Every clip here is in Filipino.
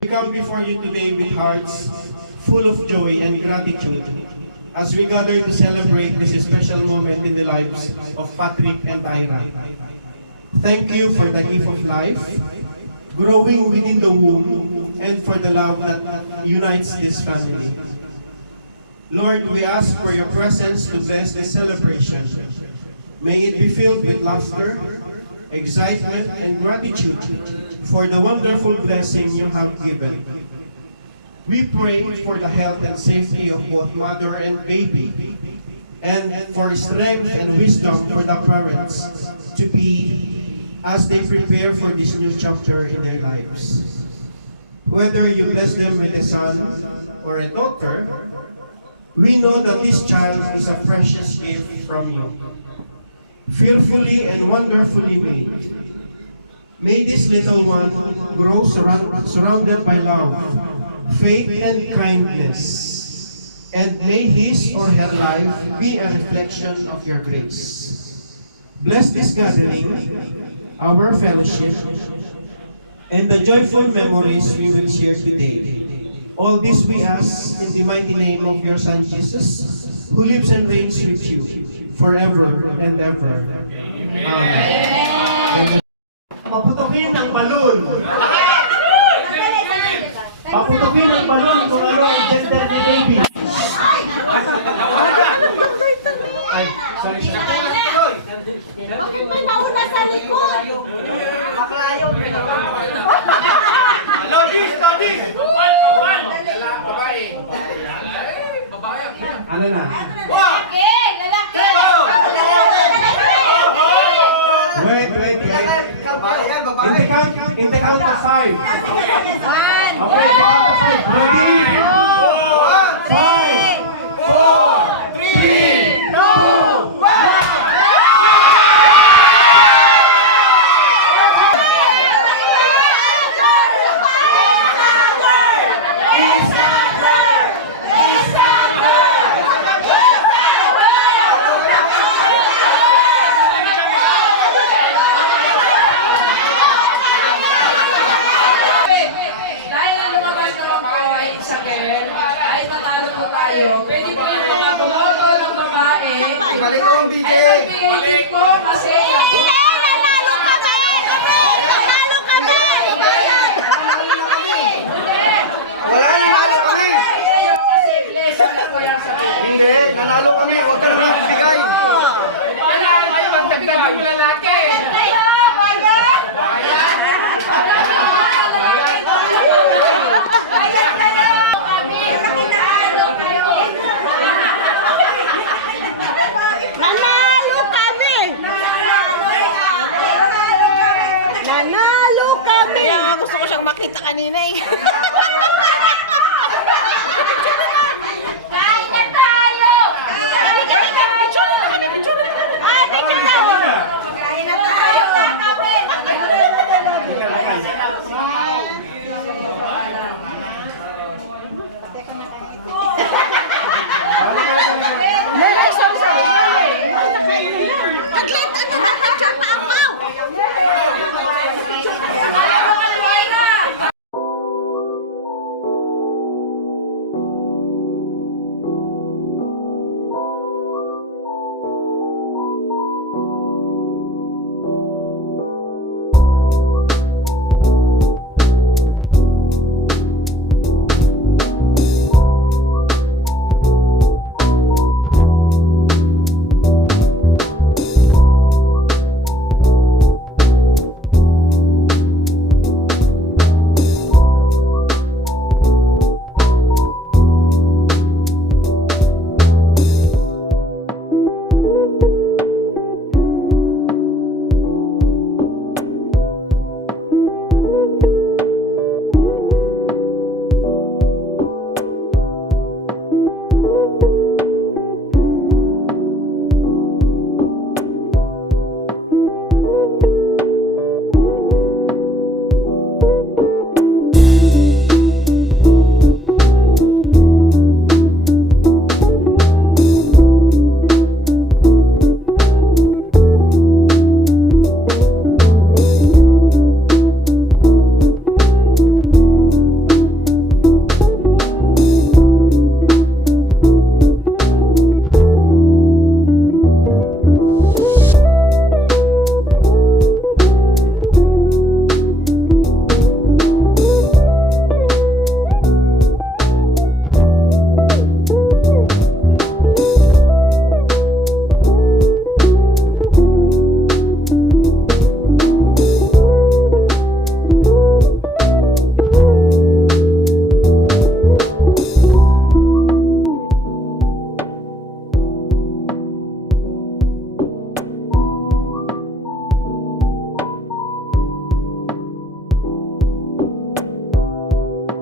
We come before you today with hearts full of joy and gratitude as we gather to celebrate this special moment in the lives of Patrick and Ira. Thank you for the gift of life, growing within the womb, and for the love that unites this family. Lord, we ask for your presence to bless this celebration. May it be filled with laughter, excitement, and gratitude for the wonderful blessing you have given. We pray for the health and safety of both mother and baby, and for strength and wisdom for the parents to be as they prepare for this new chapter in their lives. Whether you bless them with a son or a daughter, we know that this child is a precious gift from you, fearfully and wonderfully made. May this little one grow surrounded by love, faith, and kindness, and may his or her life be a reflection of your grace. Bless this gathering, our fellowship, and the joyful memories we will share today. All this we ask in the mighty name of your Son Jesus, who lives and reigns with you forever and ever. Amen. Paputukin ang balon. Paputukin ang balon kung ano ang gender ni baby. Ay, sorry. May nauna sa likod. Maklayo. Lodis! Lodis! Babae. Ano na? Lalaki! Lalaki! Wait. Ayan, babae. In the count of 5. One! Okay, in the count of 5. Ready? 5. Pwede po yung mga bumoto ng babae. Balik ko ang BJ. Ay, magbigay din po kasi... Nanalo kami! Nanalo kami! Bayan! Wala, nanalo kami. Kasi blessing na po yan sa akin. Hindi, nanalo kami. Huwag ka naman magbigay. Paano kayo magdagdag ng lalaki? Tayo! Bayan! Bayan tayo! Kami! Nanalo kayo! Nanalo kami! Nanalo kami! Gusto ko siyang makita kanina eh. Kain na tayo! Picture na kami! Picture na! Ah, picture na! Kain na tayo! Pati ako nakangiti. Ay, sorry. Saglit! Ano ba? Picture pa ako!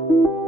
Thank you.